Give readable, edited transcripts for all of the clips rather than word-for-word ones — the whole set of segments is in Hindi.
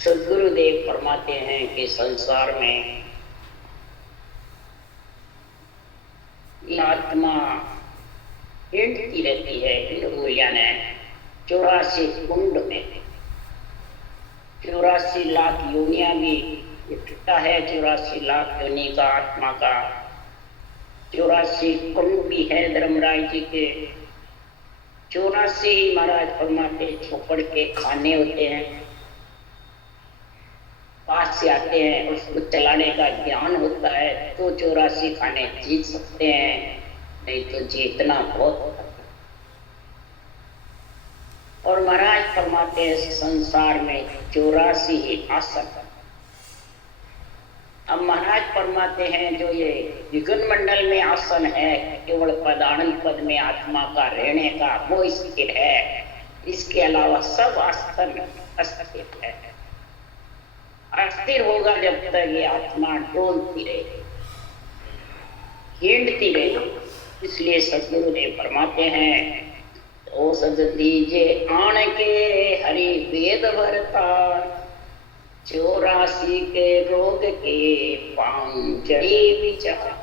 सदगुरुदेव फरमाते हैं कि संसार में आत्मा हिंडती रहती है, यानी 84 कुंड में 84 लाख योनियां भी उठता है। 84 लाख योनि का आत्मा का 84 कुंड भी है धर्मराज जी के। 84 ही महाराज फरमाते छोपड़ के खाने होते हैं, पास से आते हैं, उसको चलाने का ज्ञान होता है तो 84 खाने जीत सकते हैं, नहीं तो जीतना बहुत। और महाराज फरमाते हैं संसार में 84 ही आसन। अब महाराज फरमाते हैं जो ये विघन मंडल में आसन है केवल पदानंद पद में आत्मा का रहने का वो स्थिर है, इसके अलावा सब आसन अस्थिर है। अस्थिर होगा जब तक ये आत्मा डोलती रहे, हिंडती रहे। इसलिए सदगुरुदेव फरमाते हैं औषध दीजे आण के हरि वेद भरतार, 84 के रोग के पांचड़ी विचार।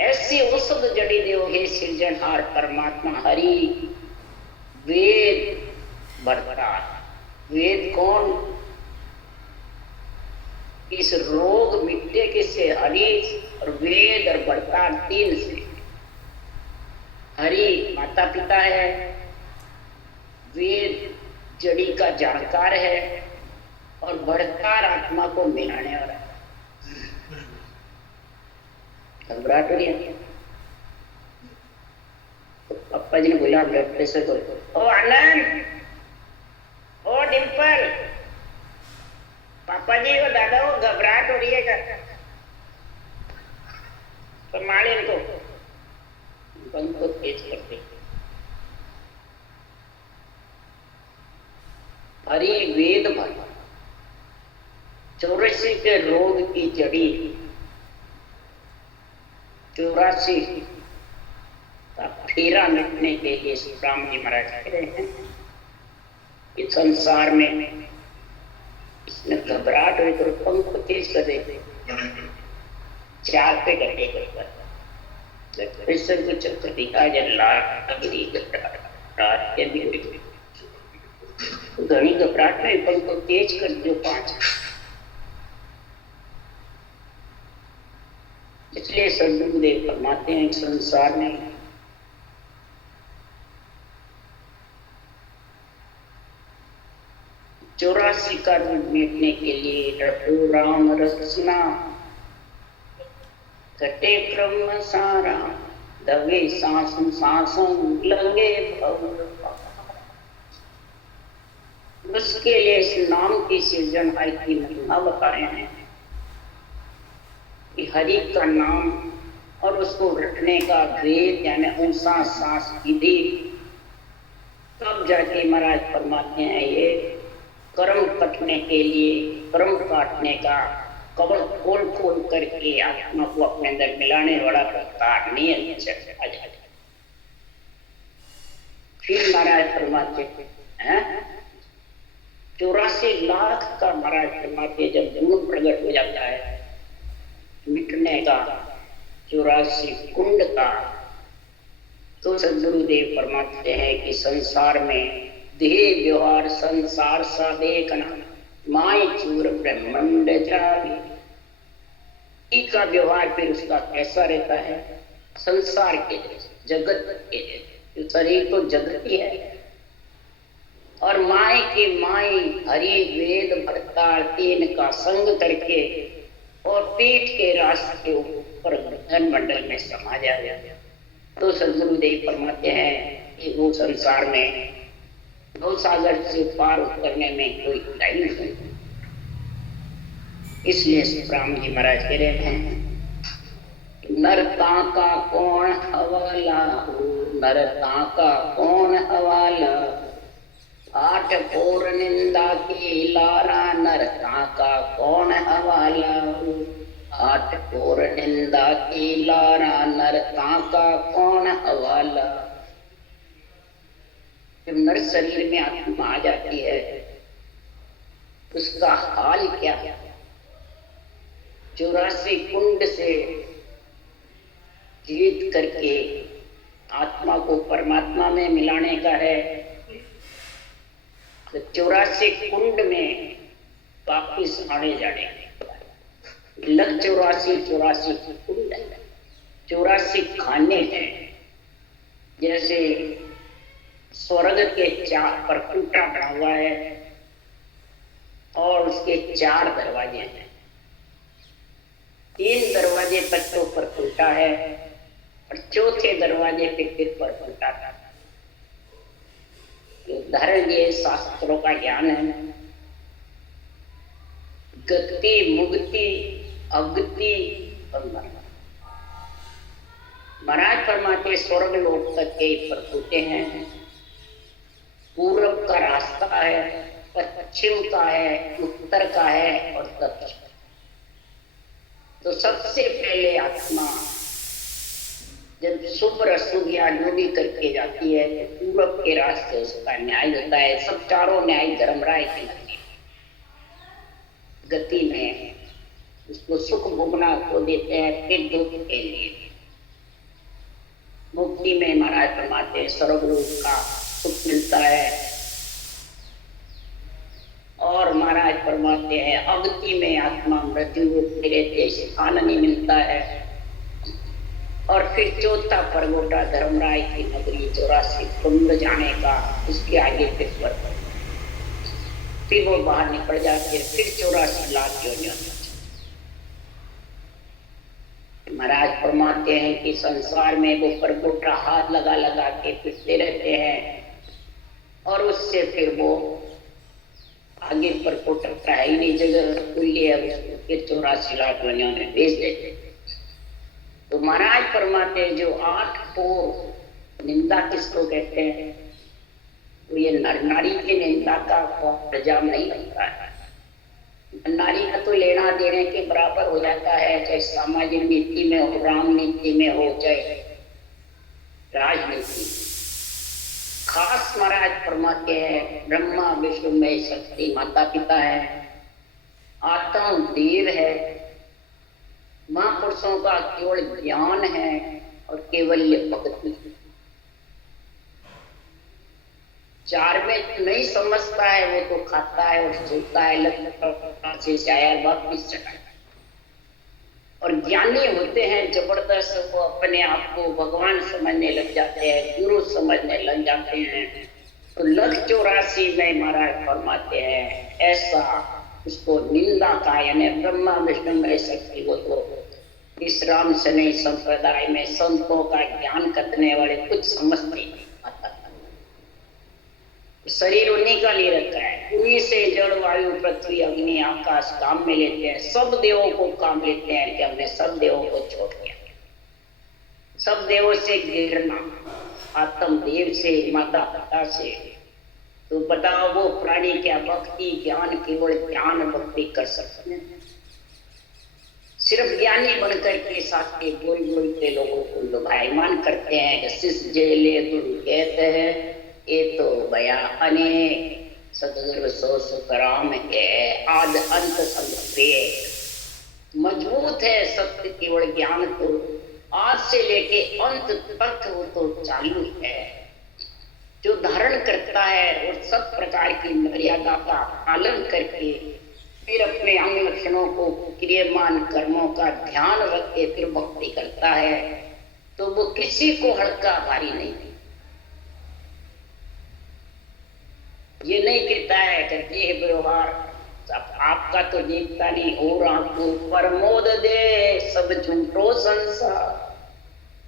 ऐसी औषध जड़ी देव हे सृजनहार परमात्मा हरि वेद भरतार। वेद कौन? इस रोग मिट्टे किससे? हरि और वेद और भरतार तीन से। हरि माता पिता है, वेद जड़ी का जानकार है और भरतार आत्मा को मिलाने वाला है। घबराहट हो रही है? तो पापा जी ने बोला ब्लड प्रेशर को, ओ आनंद, ओ डिम्पल, पापा जी को दादा को घबराहट हो रही है क्या? तो मारे इनको पंख को तेज करते। हरि वेद भर 84 के रोग की जड़ी 84 का फेरा मिटने के लिए राम जी महाराज कह रहे हैं इस संसार में इसने घबराहट हुई तो पंख को तेज कर देते, 4 पे गड्ढे कर प्रेशर को चक्कर दिखा घनी घबराहट में पंख को तेज कर दो 5। इसलिए सदगुरुदेव फरमाते हैं संसार में चौरासी का रूप मिटने के लिए राम रचना कटे क्रम सारा दबे सांसन सांसन लगे भव। उसके लिए इस नाम की सृजन की महिमा बता रहे हैं कि हरि का नाम और उसको रटने का वेद यानी ऊंसा सांस विधि, तब जाके महाराज फरमाते हैं ये कर्म कटने के लिए, कर्म काटने का कवल खोल खोल करके आत्मा को अपने अंदर मिलाने वाला प्रकार नियम से आ जाए। फिर महाराज फरमाते हैं 84 लाख का महाराज फरमाते जब गुण प्रकट हो जाता है मिटने का 84 कुंड का, तो सदगुरुदेव फरमाते हैं कि संसार में देह व्यवहार संसार सा देखना माय चूर ब्रह्मांड जागे। का व्यवहार फिर उसका कैसा रहता है? संसार के जैसे, जगत के जैसे। शरीर तो जगत ही है और माय के माय हरि वेद भरतार तीन का संग करके और पीठ के रास्ते ऊपर धन मंडल में समा जाए। तो सदगुरुदेव फरमाते हैं कि वो संसार में दो सागर से पार उतरने में कोई टाइम नहीं। इसलिए राम जी महाराज कह रहे हैं नरता का कौन हवाला हो, नरता का कौन हवाला, 8 पोर निंदा की लारा, नरता का कौन हवाला हो, 8 पोर निंदा की लारा, नरता का कौन हवाला। जब नर शरीर में आत्मा आ जाती है उसका हाल क्या है? 84 कुंड से जीत करके आत्मा को परमात्मा में मिलाने का है। तो 84 कुंड में वापिस आने जाने लग 84 कुंड है, 84 खाने हैं। जैसे स्वर्ग के 4 परकुटा बना हुआ है और उसके 4 दरवाजे हैं। 3 दरवाजे तक तो परकुटा है और चौथे दरवाजे पे फिर परकुटा था। उदाहरण ये शास्त्रों का ज्ञान है। गति, मुक्ति, अगति और मरण। महाराज फरमाते स्वर्ग लोक तक के परकुटे हैं। पूर्व का रास्ता है, पश्चिम का है, उत्तर का है और दक्षिण। तो सबसे पहले आत्मा जब शुभ रसुभ या जो भी करके जाती है तो पूरब के रास्ते उसका न्याय होता है। सब चारों न्याय धर्मराय की गति में उसको सुख भोगना को देते हैं, फिर दुख के लिए। मुक्ति में महाराज फरमाते सर्वलोक का सुख मिलता है और महाराज फरमाते हैं अगति में आत्मा मृत्यु रहते आनंद मिलता है। और फिर चौथा परगोटा धर्मराय की नगरी 84 कुंड जाने का, उसके आगे फिर वो बाहर निकल जाते हैं। फिर 84 लाख योनियों। महाराज फरमाते हैं कि संसार में वो परगोटा हाथ लगा लगा के फिरते रहते हैं और उससे फिर वो आगे परगोटा का ही नहीं, जगह खुली है, फिर 84 लाख योनियों में भेज देते। तो महाराज फरमाते हैं जो 8 पोर निंदा किसको कहते हैं? तो ये नर नारी की निंदा का प्रजाम नहीं बनता है। नारी का तो लेना देने के बराबर हो जाता है, चाहे सामाजिक नीति में हो, राजनीति में हो, चाहे राजनीति। खास महाराज फरमाते हैं ब्रह्मा विष्णु में शक्ति माता पिता है, आत्म देव है, महापुरुषों का केवल ज्ञान है और केवल ये भक्ति। 4 में नहीं समझता है वो तो खाता है और सोता है, लगता से शायद वापिस चला। और ज्ञानी होते हैं जबरदस्त, वो अपने आप को भगवान समझने लग जाते हैं, गुरु समझने लग जाते हैं। तो लख 84 में महाराज फरमाते हैं ऐसा उसको निंदा का, यानी ब्रह्मा विष्णु में शक्ति। वो तो इस राम सने संप्रदाय में संतों का ज्ञान करने वाले कुछ समझते नहीं। शरीर उन्हीं का लिए रखा है, उन्हीं से जड़ वायु पृथ्वी अग्नि आकाश काम में लेते हैं। सब देवों को काम लेते हैं कि हमने सब देवों को छोड़ दिया। सब देवों से गिरना, आत्म देव से, माता पिता से। तो बताओ वो प्राणी क्या भक्ति ज्ञान, केवल ज्ञान भक्ति कर सकते हैं? सिर्फ ज्ञानी बनकर के साथ के बोल बोल के लोगों को लुभायमान करते हैं। शिष जेले गुरु कहते हैं ये तो बया अनेक सदगुरु सो सुखराम है, आद अंत सब मजबूत है। सत्य केवल ज्ञान तो आज से लेके अंत तक वो तो चालू है। जो धारण करता है और सब प्रकार की मर्यादा का पालन करके फिर अपने अंग लक्षणों को क्रियमान कर्मों का ध्यान रख के फिर भक्ति करता है तो वो किसी को हल्का भारी नहीं। ये नहीं कहता है कि देह व्यवहार आपका तो जीतता नहीं, और आपको परमोद दे सब झूठो संसार।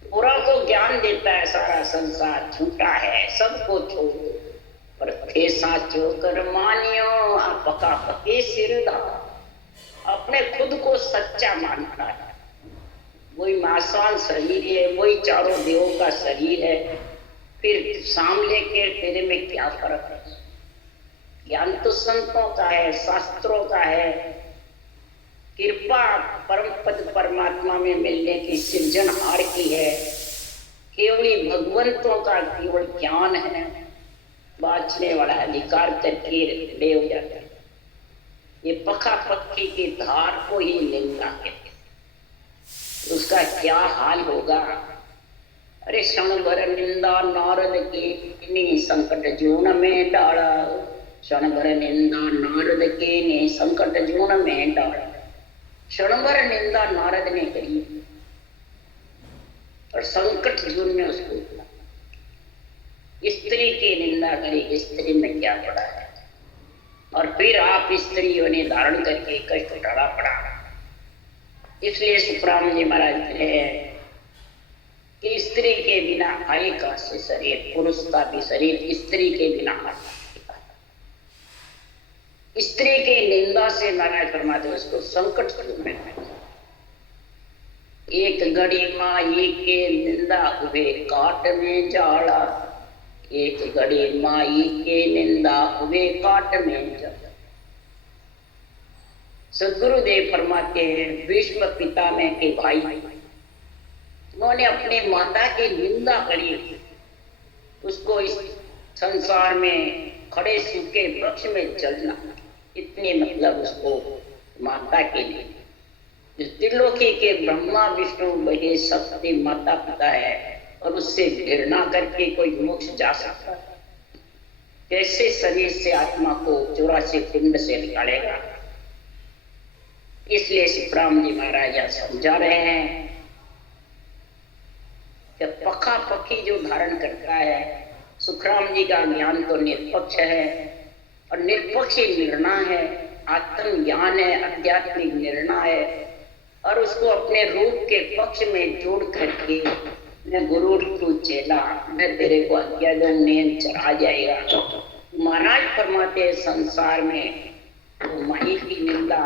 पूरा को ज्ञान देता है सारा संसार झूठा है, सबको छोड़ो पर थे साचो कर मानियो आपका पके सिरदा। अपने खुद को सच्चा मानता है। वही मासान शरीर है, वही चारों देवों का शरीर है, फिर सामने के तेरे में क्या फर्क है? ज्ञान तो संतों का है, शास्त्रों का है। कृपा परम पद परमात्मा में मिलने की सृजनहार की है। केवल भगवंतों का केवल ज्ञान है, बाँचने वाला अधिकार करके ले हो जाता है। ये पखा पक्की की धार को ही निंदा कहते, उसका क्या हाल होगा। अरे क्षण भर निंदा नारद के ने संकट जून में डाला, क्षण भर निंदा नारद के ने संकट जून में डाला। क्षण भर निंदा नारद ने करी और संकट जून में उसको डाला। स्त्री की निंदा करी, स्त्री में क्या पड़ा है, और फिर आप स्त्रियों ने धारण करके कष्ट उठाना पड़ा। इसलिए सुखराम जी महाराज कहे कि स्त्री के बिना आए का से शरीर, पुरुष का भी शरीर स्त्री के बिना आता। स्त्री के निंदा से महाराज फरमाते उसको संकट में। एक घड़ी माई के निंदा हुए काट में जाला, एक घड़ी माई के निंदा हुए काट में जाला। सदगुरुदेव फरमाते हैं भीष्म पितामह के भाई, उन्होंने अपनी माता की निंदा करी, उसको इस संसार में खड़े सूखे वृक्ष में जलना, इतने मतलब उसको माता के लिए। त्रिलोकी के ब्रह्मा विष्णु महेश सबके माता पिता है, और उससे घृणा करके कोई मोक्ष जा सकता है? कैसे शरीर से आत्मा को 84 कुंड से निकालेगा? इसलिए सुखराम जी महाराज समझा रहे हैं कि पखा पखी जो धारण करता है, सुखराम जी का ज्ञान तो निष्पक्ष है, और निष्पक्ष निर्णय है, आत्म ज्ञान है, आध्यात्मिक निर्णय है, और उसको अपने रूप के पक्ष में जोड़ करके मैं गुरु तू चेला, मैं तेरे को आज्ञा दूंगा चला जाएगा। महाराज फरमाते संसार में माई की निंदा,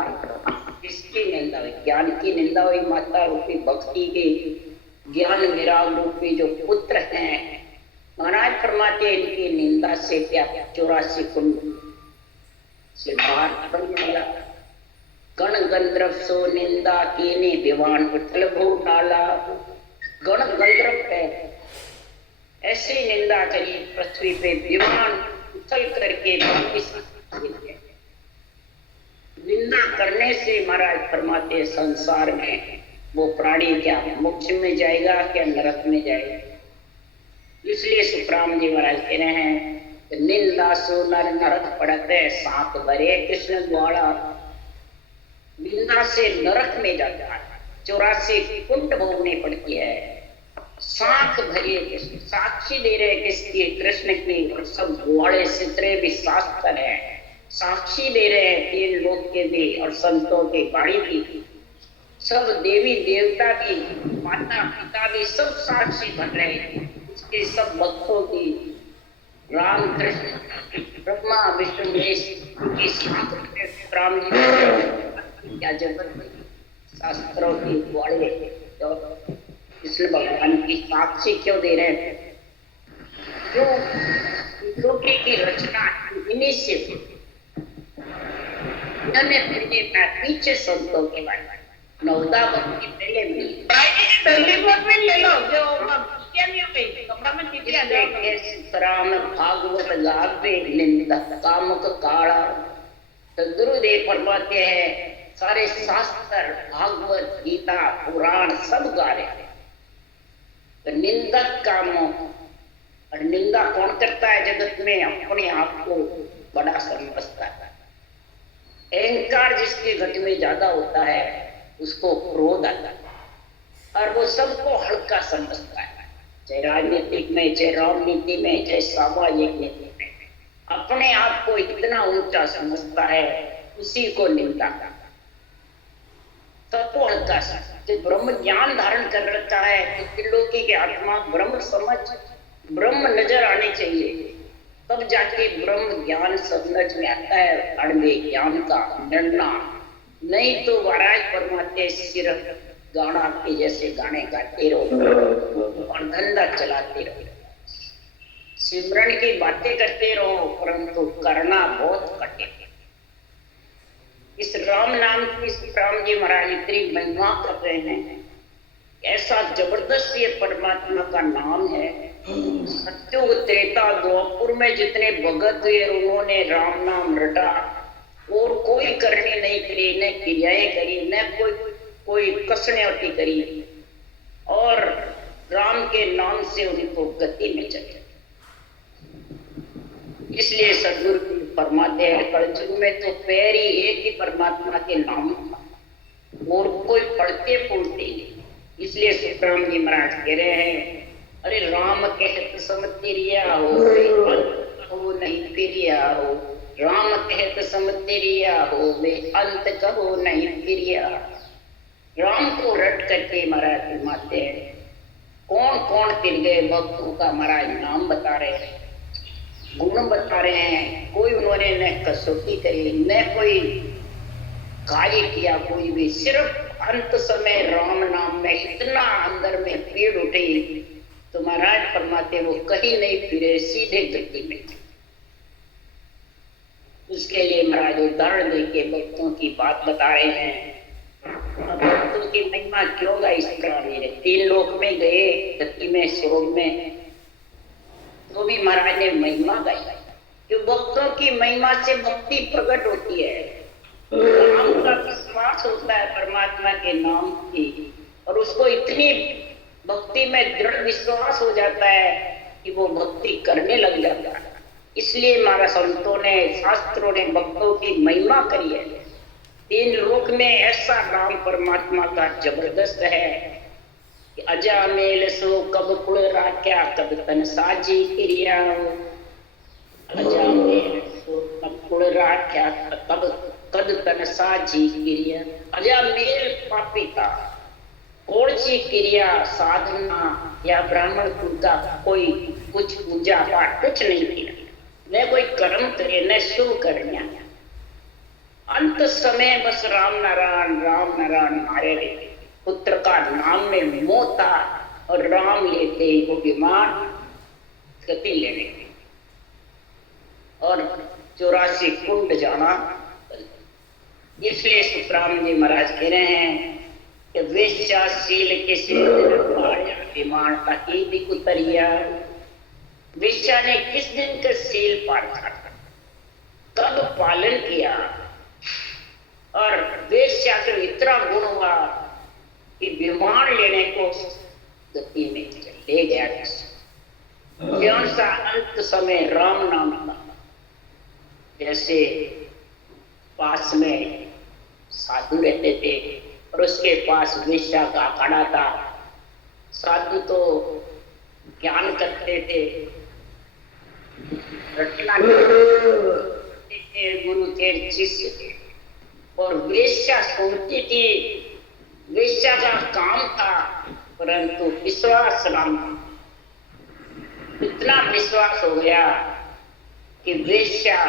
किसकी निंदा हुई? ज्ञान की निंदा हुई, माता रूपी भक्ति के ज्ञान विराग रूपी जो पुत्र हैं। महाराज फरमाते इनकी निंदा से क्या 84 कुंड से बाहर निकला। गण गंधर्व सो निंदा कीने विवान उथल भो डाला। गण गंधर्व है ऐसी निंदा करी पृथ्वी पे, विमान उछल करके वापिस। निंदा करने से महाराज फरमाते संसार में वो प्राणी क्या मोक्ष में जाएगा, क्या नरक में जाएगा? इसलिए सुखराम जी महाराज कह रहे हैं निंदा सो नर नरक पड़ते सात भरे कृष्ण द्वारा। निंदा से नरक में जाता है, 84 कुंड भोगने पड़ती है। साख भरे साक्षी दे रहे किसकी? कृष्ण की। और सब घोड़े सितरे भी शास्त्र है, साक्षी दे रहे हैं 3 लोक के भी और संतों की वाणी भी, सब देवी देवता भी, माता पिता भी, सब साक्षी बन रहे हैं उसके सब भक्तों की। राम कृष्ण ब्रह्मा विष्णु महेश की राम जी क्या जगत शास्त्रों की वाणी कृष्ण भगवान की साक्षी क्यों दे रहे हैं? क्यों? लोके की रचना इन्हीं से पीछे संतों के बारे में नवदा भक्ति पहले मिली। ले लो जो भागवत गावे निंदा कामुक काड़ा। तो गुरुदेव फरमाते हैं सारे शास्त्र भागवत गीता पुराण सब गा रहे हैं। तो निंदक कामों, और निंदा कौन करता है जगत में? अपने आप को बड़ा समझता है। अहंकार जिसके घट में ज्यादा होता है उसको क्रोध आता है, और वो सबको हल्का समझता है, चाहे राजनीतिक में, चाहे राजनीति में, चाहे सामाजिक नीति में। अपने आप को इतना ऊंचा समझता है, उसी को निंदा करता। सबको हल्का सा जो ब्रह्म ज्ञान धारण कर रखा है, तो त्रिलोकी के आत्मा ब्रह्म समझ, ब्रह्म नजर आने चाहिए, तब जाके ब्रह्म ज्ञान समझ में आता है। अड़बे ज्ञान का निर्णय नहीं तो महाराज परमात्मा सिर्फ गाना के जैसे गाने गाते रहो और धंधा चलाते रहो, सिमरन की बातें करते रहो, परंतु करना बहुत कठिन। इस राम नाम की राम जी महाराज इतनी महिमा कर रहे हैं, ऐसा जबरदस्त ये परमात्मा का नाम है। सत्युग त्रेता द्वापर में जितने भगत हुए उन्होंने राम नाम रटा, और कोई करनी नहीं करी, न क्रियाएं करी, न कोई कसने उठी करी, और राम के नाम से उनको गति में चले। इसलिए सदगुरु फरमाते हैं कलयुग में तो पैर ही एक ही परमात्मा के नाम और कोई पढ़ते फूलते नहीं। इसलिए सुखराम जी महाराज कह रहे हैं, अरे राम कहत समति रिया हो, हो नहीं फिरिया हो, राम कहत समति रिया हो, वे अंत कहो नहीं फिरिया। राम को रट करके महाराज फरमाते हैं, कौन कौन फिर गए भक्तों का महाराज नाम बता रहे हैं, गुण बता रहे हैं। कोई उन्होंने न कसौटी करी, न कोई कार्य किया, कोई भी, सिर्फ अंत समय राम नाम में इतना अंदर में पीड़ उठी तो महाराज फरमाते वो कहीं नहीं फिरे, सीधे गति में। उसके लिए महाराज उदाहरण देके भक्तों की बात बता रहे हैं। भक्तों की महिमा क्यों गाई इस प्रकार, 3 लोक में गए, गति में, स्वर्ग में, तो भी महाराज ने महिमा गाई। जो भक्तों की महिमा से भक्ति प्रकट होती है, राम का विश्वास होता है परमात्मा के नाम की, और उसको इतनी भक्ति में दृढ़ विश्वास हो जाता है कि वो भक्ति करने लग जाता है। इसलिए हमारा संतों ने, शास्त्रों ने भक्तों की महिमा करी है। 3 लोक में ऐसा नाम परमात्मा का जबरदस्त है कि अजा मेल सो कब कुल राख्या, कब तन साजी क्रिया। अजा मेल सो कब कुल राख्या, कब तन साजी क्रिया। अजा मेल पापी का कौन सी क्रिया, साधना या ब्राह्मण कुल का कोई कुछ पूजा पाठ कुछ नहीं किया, न कोई कर्म करे, न शुभ करना। अंत समय बस राम नारायण मारे रहे। पुत्र का नाम में मोह था और राम लेते ही वो बीमार गति लेने और 84 कुंड जाना। इसलिए सुखराम जी महाराज कह रहे हैं कि वेश्याशील के विमान का भी उतरिया। वेश्या ने किस दिन का सील पार कब पालन किया, और वेश्या का इतना गुण हुआ कि विमान लेने को गति में ले गया। कौन सा अंत समय राम नाम का, जैसे पास में साधु रहते थे और उसके पास वेश्या का अखाड़ा था। साधु तो ज्ञान करते थे, रटना गुरु के शिष्य थे, और वेश्या सुनती थी। वेश्या का काम था, परंतु विश्वास राम, इतना विश्वास हो गया कि वेश्या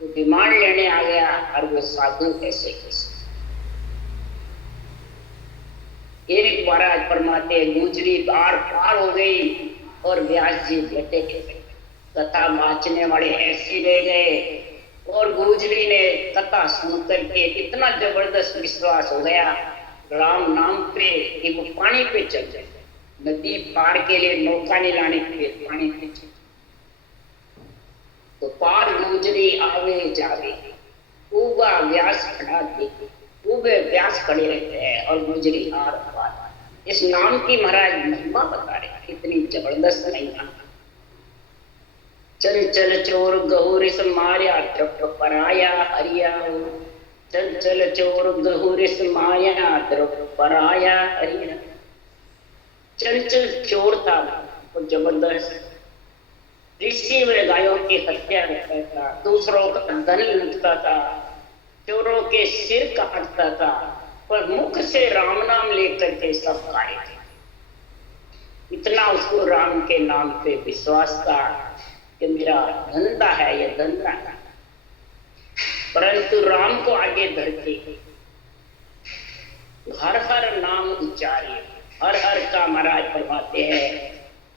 को डिमांड लेने आ गया और वो साधु कैसे एक बार परमाते गुजरी बार पार हो गई और व्यास जी बैठे थे। कथा बाँचने वाले ऐसे रह गए और गुजरी ने कथा सुनकर के इतना जबरदस्त विश्वास हो गया राम नाम पे कि वो पानी पे चल जाए। नदी पार के लिए नौका नहीं लाने के लिए पानी पे चल, तो पार गुजरी आवे जावे, उबा व्यास खड़ा देखे, उबे व्यास खड़े रहते हैं और गुजरी आर पार। इस नाम की महाराज महिमा बता रहे, इतनी जबरदस्त महिमा। चल चल चोर गहुरिस माया द्रप पराया हरिया, चल चल चोर गहुरिस माया द्रप पराया हरिया। चंचल चोर था और जबरदस्त, ऋषि में गायों की हत्या करता था, दूसरों का धन लूटता था, चोरों के सिर काटता था, पर मुख से राम नाम लेकर के सब कार्य थे। इतना उसको राम के नाम पे विश्वास था कि मेरा धंधा है, यह धंधा है। परंतु राम को आगे धर के हर हर नाम उच्चारिए, हर हर का महाराज फरमाते हैं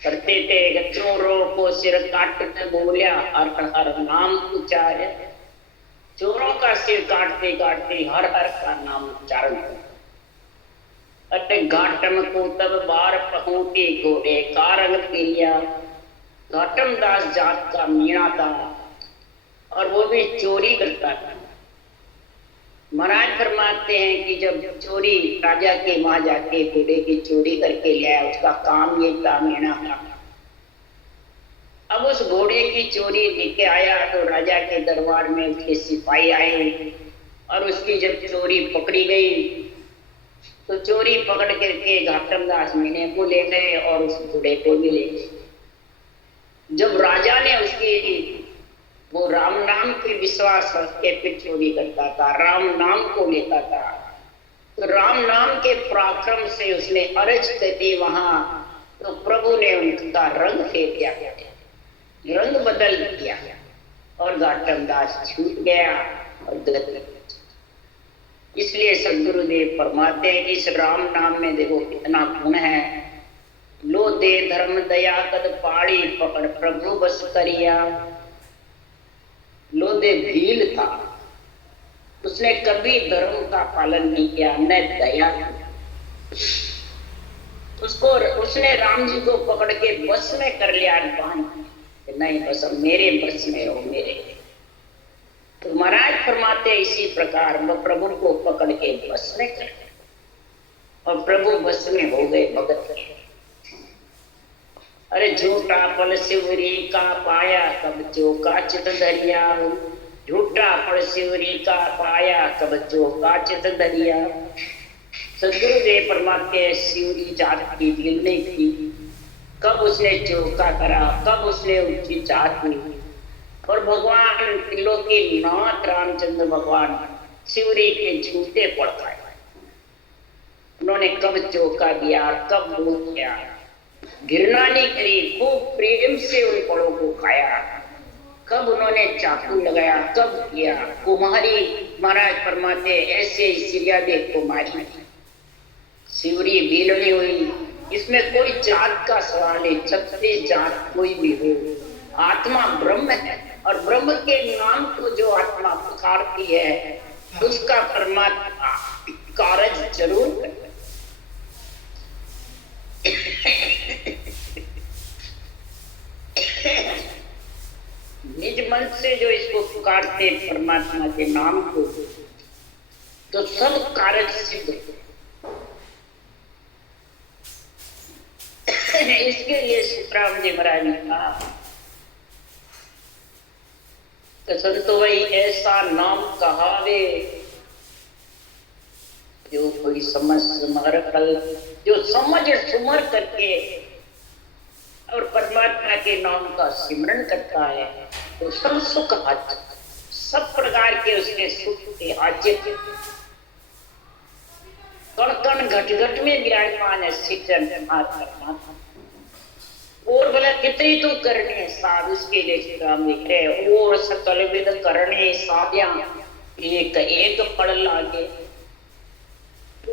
करते थे। चोरों को सिर काटते बोलिया हर हर नाम उच्चारे, चोरों का सिर काटते काटते हर हर का नाम उच्चारण। अरे घाटम को तब बार पहुंचे घोड़े कारंग पिरिया। घाटम दास जात का मीणा था और वो भी चोरी करता था, महाराज फरमाते हैं कि जब चोरी राजा के वहां जाके घोड़े की चोरी करके ले आया, उसका काम ये था मीणा का। अब उस घोड़े की चोरी लेके आया तो राजा के दरबार में उसके सिपाही आए और उसकी जब चोरी पकड़ी गई तो चोरी पकड़ करके घाटम दास मीणे को ले गए और उस घोड़े को भी ले गए। जब राजा ने उसकी वो राम नाम के विश्वास के फिर चोरी करता था, राम नाम को लेता था, तो राम नाम के पराक्रम से उसने अर्ज कर दी वहां, तो प्रभु ने उनका रंग फेर दिया, रंग बदल दिया और घाटम दास छूट गया और गति। इसलिए सदगुरुदेव फरमाते हैं कि इस राम नाम में देखो कितना गुण है। लो दे धर्म दया कद पाड़ी पकड़ प्रभु बस करिया। लो दे भील था, उसने कभी धर्म का पालन नहीं किया, न दया। उसने राम जी को पकड़ के बस में कर लिया, नहीं बस मेरे बस में हो मेरे। तो महाराज फरमाते इसी प्रकार वो प्रभु को पकड़ के बस में कर और प्रभु बस में हो गए भगत के। अरे झूठा फल शिवरी का पाया कब चौका चित दरिया। झूठा फल शिवरी का पाया कब चौका चित दरिया। सदगुरुदेव फरमाते शिवरी जात की दिल नहीं थी, कब उसने चौका करा, कब उसने ऊंची जात ली। और भगवान त्रिलोकीनाथ रामचंद्र भगवान शिवरी के झूठे पड़ पाए। उन्होंने कब चौका दिया, कब मुंह किया, घृणा नहीं करी, खूब प्रेम से उन पड़ों को खाया। कब उन्होंने चाकू लगाया, कब किया। कुमारी महाराज फरमाते ऐसे ही सिरिया देव कुमारी शिवरी बिलनी हुई। इसमें कोई जात का सवाल है, छत्तीस जात कोई भी हो, आत्मा ब्रह्म है और ब्रह्म के नाम को जो आत्मा पुकारती है उसका परमात्मा कार्य जरूर करता है। निज मन से जो इसको पुकारते परमात्मा के नाम को, तो सब कार्य सिद्ध होते। इसके लिए सुखराम जी महाराज ने कहा तो संतो भाई ऐसा नाम कहावे जो कोई समझ जो समझ सुमर करके और परमात्मा के नाम का सिमरन करता है तो सब सुख हाथ, सब प्रकार के उसके सुख के हाजिर कण कण घट घट में विराजमान है परमात्मा। और बोला कितनी तो करने साध, उसके लिए श्री राम लिख रहे और सकल विद करने साध्या एक एक पढ़ लागे।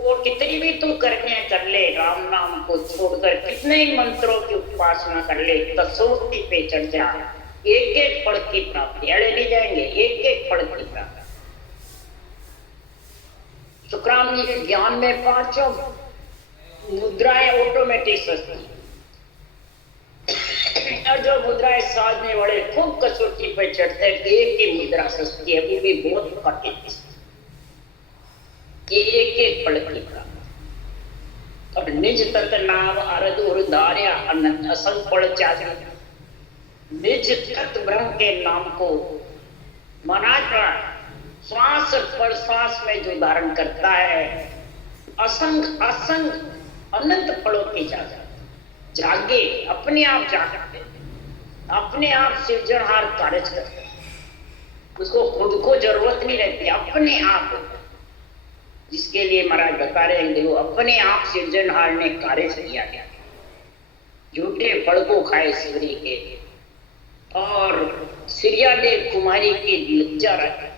और कितनी भी तू करने कर ले, राम नाम को छोड़कर कितने ही मंत्रों की उपासना कर ले, कसौटी पे चढ़ जा, एक एक पढ़ की प्राप्ति, अड़े नहीं जाएंगे, एक एक पढ़ की प्राप्ति। सुखराम जी के ज्ञान में पांचों मुद्राएं ऑटोमेटिक सस्ती और जो मुद्राएं साधने वाले खूब कसौटी पे चढ़ते हैं, एक ही मुद्रा सस्ती है, वो भी बहुत कठिन, एक एक पढ़ की प्राप्ति। और निज तत नाम अरद उदार्या अनंत असंग पढ़ चाहे। निज तत् ब्रह्म के नाम को मनाकर श्वास पर श्वास में जो धारण करता है, असंग असंग अनंत फलों की जागे, अपने आप जागते, अपने आप सृजनहार कार्य करते, उसको खुद को जरूरत नहीं रहती, अपने आप। जिसके लिए महाराज बता रहे हैं देखो अपने आप सृजनहार ने कार्य किया गया, झूठे फल को खाए शिवरी के और सिरिया देव कुमारी की लज्जा रखे।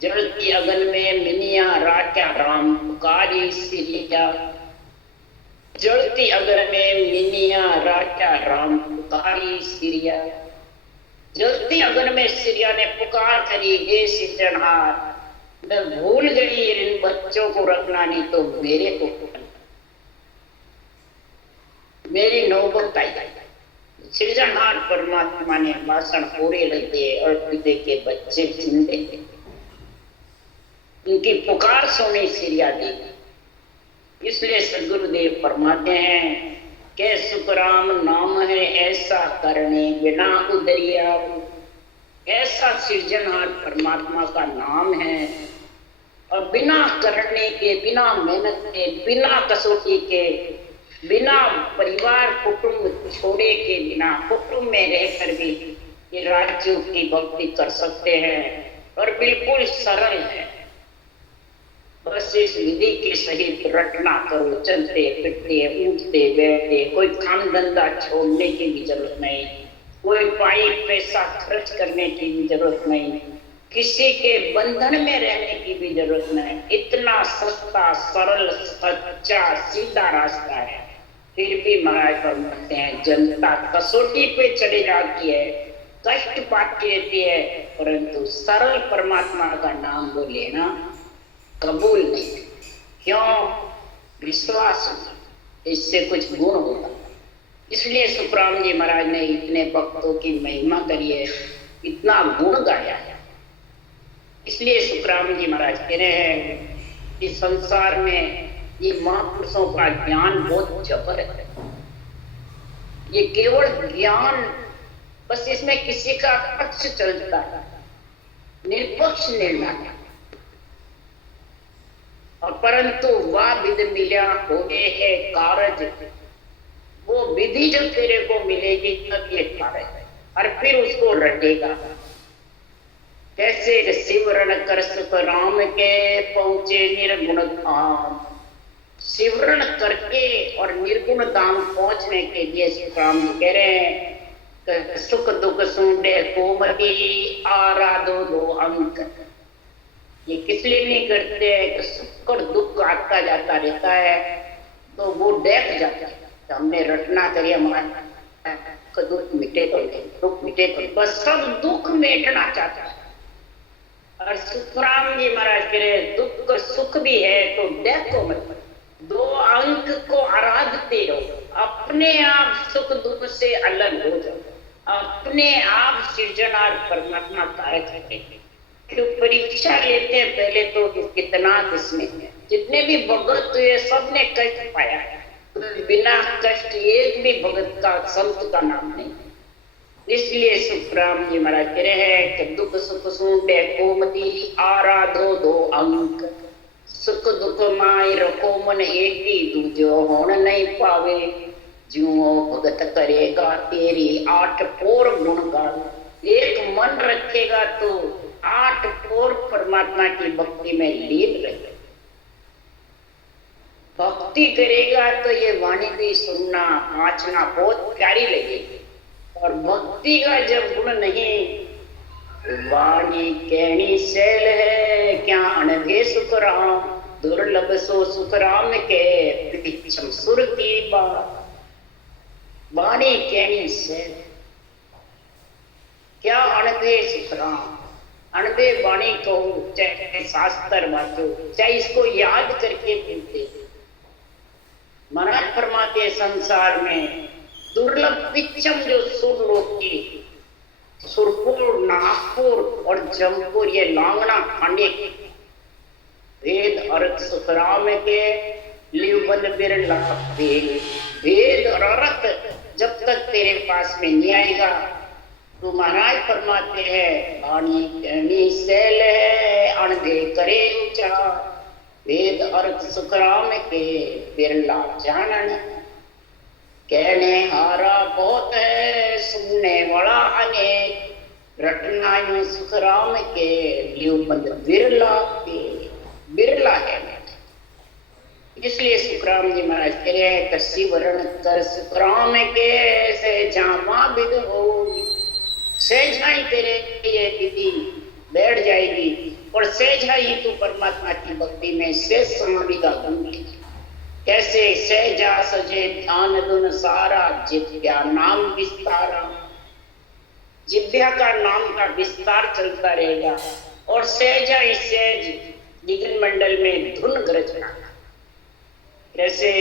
जड़ती अगन में मिनिया राजा राम पुकारी सिरिया। जड़ती अगन में मिनिया राजा राम पुकारी सिरिया। जड़ती अगन में सिरिया ने पुकार करी, हे सृजनहार मैं भूल गई इन बच्चों को रखना, नहीं तो मेरे को मेरी नौबत आई। सृजनहार परमात्मा ने भाषण पूरे रख दिए और पिता के बच्चे जिंदे। उनकी पुकार सुनी सिरिया दी। इसलिए सदगुरुदेव फरमाते हैं कि सुखराम नाम है ऐसा करने बिना उदरिया। ऐसा सृजनहार परमात्मा का नाम है, और बिना करने के, बिना मेहनत के, बिना कसौटी के, बिना परिवार कुटुंब छोड़े के, बिना कुटुंब में रहकर भी ये राज्यों की भक्ति कर सकते हैं, और बिल्कुल सरल है। बस इस विधि के सहित रटना करो, चलते फिरते उठते बैठते, कोई काम धंधा छोड़ने की भी जरूरत नहीं, कोई पाई पैसा खर्च करने की भी जरूरत नहीं, किसी के बंधन में रहने की भी जरूरत नहीं। इतना सस्ता सरल सच्चा सीधा रास्ता है। फिर भी महाराज फरमाते हैं जनता कसौटी पे चढ़ी जाती है, कष्ट पाती रहती है, परंतु सरल परमात्मा का नाम वो लेना कबूल नहीं। क्यों? विश्वास, इससे कुछ गुण होगा। इसलिए सुखराम जी महाराज ने इतने भक्तों की महिमा करी है, इतना गुण गाया है। इसलिए सुखराम जी महाराज कह रहे हैं कि संसार में ये महापुरुषों का ज्ञान बहुत जबर है। ये केवल ज्ञान, बस इसमें किसी का पक्ष चलता है, निष्पक्ष निर्णय। और परंतु वह विधि मिला होए है कारज, वो विधि जब तेरे को मिलेगी तब ये कारज, और फिर उसको रटेगा। कैसे सिमरन कर सुख राम के पहुंचे निर्गुण धाम। सिमरन करके और निर्गुण धाम पहुंचने के लिए सुखराम जी कह रहे हैं सुख दुख सुंडे कोमरी आराधो दो अंक। ये किस लिए नहीं करते हैं कि सुख और दुख आता जाता रहता है तो वो देख जाता है। तो हमने रटना करिए हमारा दुख मिटे तो दुख मिटे तो, बस सब दुख मिटना चाहता है। और सुखराम जी महाराज कह रहे दुख सुख भी है तो देखो मत, दो अंक को आराधते रहो, अपने आप सुख दुख से अलग हो जाओ, अपने आप सृजनहार परमात्मा कार्य करते। तो परीक्षा लेते हैं पहले तो कितना किसने, जितने भी भगत हुए सबने कष्ट पाया है, बिना कष्ट एक भी भगत का संत का नाम नहीं। इसलिए सुखराम जी महाराज कह रहे हैं कि दुख सुख सुंडे कोमती आराधो दो अंक। सुख दुख माई रखो मन एक ही, दूजो होन नहीं पावे। ज्यों भगत करेगा तेरी आठ पोर गुण गान। एक मन रखेगा तो आठ पोर परमात्मा की भक्ति में लीन रहेगा। भक्ति करेगा तो ये वाणी भी सुनना नाचना बहुत प्यारी लगेगी। और भक्ति का जब गुण नहीं, वाणी कहनी शैल है क्या अनभे सुखराम। दुर्लभ सो सुखराम के पीछम सुर की बात। वाणी कहनी शैल क्या अनभे सुखराम। अनभे वाणी कहो, चाहे शास्त्र बातो, चाहे इसको याद करके बोलते। महाराज फरमाते संसार में दुर्लभ पिच्चम जो सुर लोग की, सुरपुर नागपुर और जमपुर ये लांगना खांडे वेद अर्थ सुखराम के लिवबंद बिरला। वेद और अर्थ जब तक तेरे पास में नहीं आएगा तो महाराज फरमाते हैं वाणी कहनी शैल है अणधे करे उचार। वेद अर्थ सुखराम के बिरला जानन। कहने हारा बहुत है सुनने वाला अनेक। रटना यूं सुखराम के लिवबंद बिरला के, बिरला है। इसलिए सुखराम जी महाराज कह रहे हैं कसी वरण कर सुखराम के सहजा विद हो। सहजा ही तेरे ये विधि बैठ जाएगी और सहजा ही तू परमात्मा की भक्ति में शेष समाधि का गुण। कैसे सहजा सजे ध्यान धुन सारा जिव्या नाम विस्तारा। जिव्या का नाम का विस्तार चलता रहेगा और सहजा ही सहज निगन मंडल में धुन गरजना। कैसे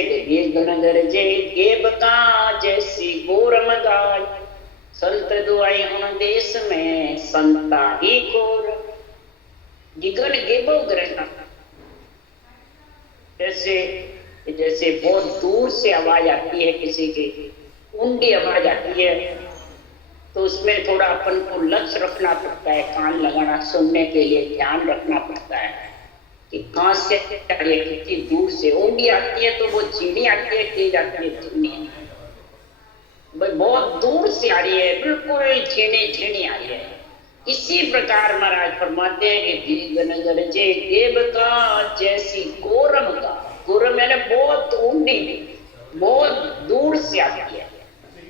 धुन गरजे देवता जैसी गोरम गाय। संत दुआई उन देश में संता ही गोर। गिगन गेबो ग्रहण, जैसे जैसे बहुत दूर से आवाज आती है, किसी की ऊंडी आवाज आती है, तो उसमें थोड़ा अपन को लक्ष्य रखना पड़ता है, कान लगाना, सुनने के लिए ध्यान रखना पड़ता है कि कहां से कितनी दूर से ऊंडी आती है, तो वो चीनी आती है, तेज आती है चीनी, बहुत दूर से आ रही है, बिल्कुल छीनी छीनी आ रही है। इसी प्रकार महाराज फरमाते हैं कि दीगन गरजे देव का जैसी कोरम का, कोरम यानी बहुत ऊंडी, बहुत दूर से आती है,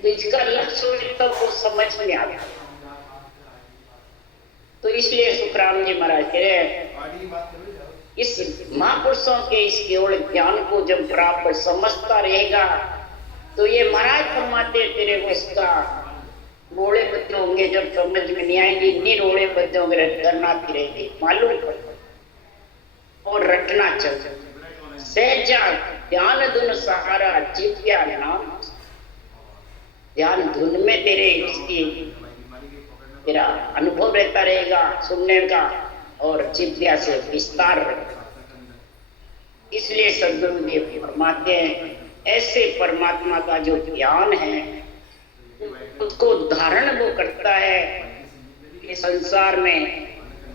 तो इसका लक्ष्य तब वो समझ में आता। तो इसलिए सुखराम जी महाराज कह रहे हैं इस महापुरुषों के इस केवल ज्ञान को जब प्राप्त समझता रहेगा, तो ये महाराज फरमाते तेरे को इसका रोड़े बच्चे होंगे, जब समझ में नहीं आएंगे, इतनी रोड़े बच्चे होंगे, करना रहेगी, मालूम पड़ेगा और रटना चाहिए। सहजा ध्यान धुन सहारा चित्या नाम, ध्यान धुन में तेरे इसकी तेरा अनुभव रहता रहेगा सुनने का, और चित्या से विस्तार रहेगा। इसलिए सद्गुरुदेव फरमाते हैं ऐसे परमात्मा का जो ज्ञान है उसको धारण वो करता है कि संसार में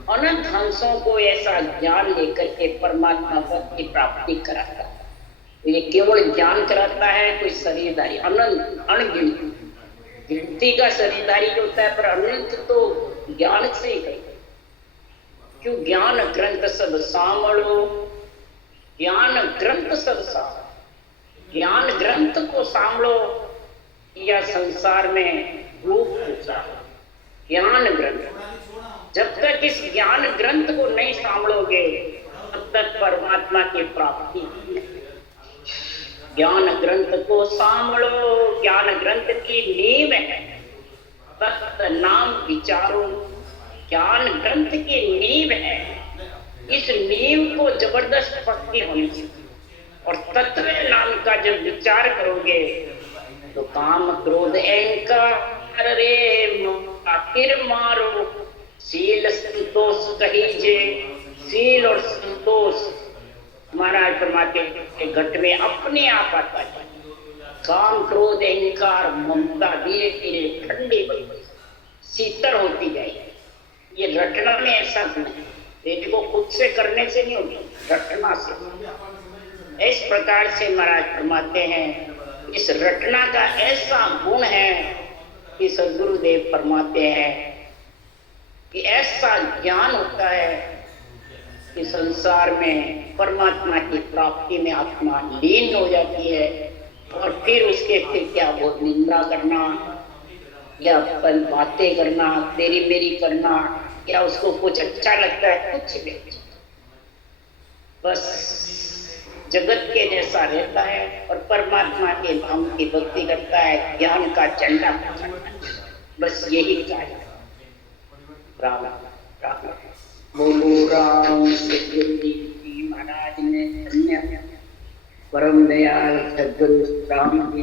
अनंत हंसों को ऐसा ज्ञान लेकर के परमात्मा की प्राप्ति कराता है। ये केवल ज्ञान कराता है, कोई शरीरधारी अनंत अनगिनती गिनती का शरीरधारी होता है, पर अनंत तो ज्ञान से ही करता है। क्यों? ज्ञान ग्रंथ सब सामलो, ज्ञान ग्रंथ सब सामलो, ज्ञान ग्रंथ को सामलो या संसार में रूप पूछा। ज्ञान ग्रंथ, जब तक इस ज्ञान ग्रंथ को नहीं सामलोगे तब तक परमात्मा की प्राप्ति नहीं। ज्ञान ग्रंथ को सामलो, ज्ञान ग्रंथ की नींव है तत्व नाम विचारो, ज्ञान ग्रंथ की नींव है। इस नींव को जबरदस्त पक्की होनी चाहिए, और तत्व नाम का जब विचार करोगे तो काम क्रोध अहंकार रे फिर मारो, शील संतोष कहीजे, शील और संतोष महाराज फरमाते घट में अपने आप आता है। काम क्रोध अहंकार ममता धीरे धीरे ठंडी शीतल होती जाएगी। ये रटना में ऐसा नहीं, ये को खुद से करने से नहीं होती, रटना से। इस प्रकार से महाराज फरमाते हैं इस रटना का ऐसा गुण है कि सद्गुरुदेव फरमाते हैं कि ऐसा ज्ञान होता है कि संसार में परमात्मा की प्राप्ति में आत्मा लीन हो जाती है, और फिर उसके फिर क्या बहुत निंदा करना या बातें करना, तेरी मेरी करना, या उसको कुछ अच्छा लगता है, कुछ नहीं, बस जगत के जैसा रहता है और परमात्मा के नाम की भक्ति करता है, ज्ञान का झंडा बस यही कार्य। राम राम बोलो राम जी महाराज ने धन्य परम दयाल सद्गुरु राम जी